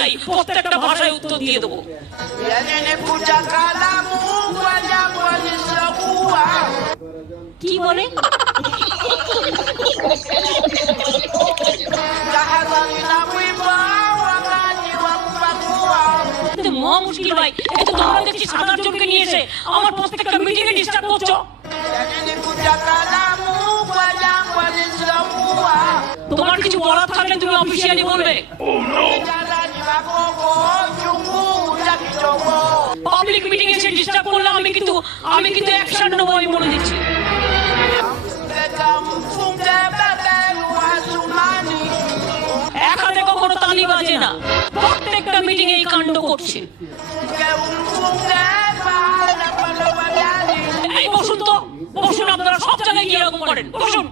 চাই প্রত্যেকটা ভাষায় উত্তর দিয়ে দেবো। কি বলে? মহা মুশকিল ভাই, এটা তোমরা দেখছি 7-8 জনকে নিয়ে এসে আমার প্রত্যেকটা মিটিং এ ডিস্টার্ব করছো। তোমার কিছু বলার থাকলে তুমি অফিসিয়ালি বলবে। পাবলিক মিটিং এ এসে ডিস্টার্ব করলে আমি কিন্তু অ্যাকশন নেবো, আমি বলে দিচ্ছি। এক হাতে কখনো তালি বাজে না, প্রত্যেকটা মিটিং এ এই কাণ্ড করছে। এই বসুন তো, বসুন, আপনারা সব জায়গায় কি এরকম করেন, বসুন।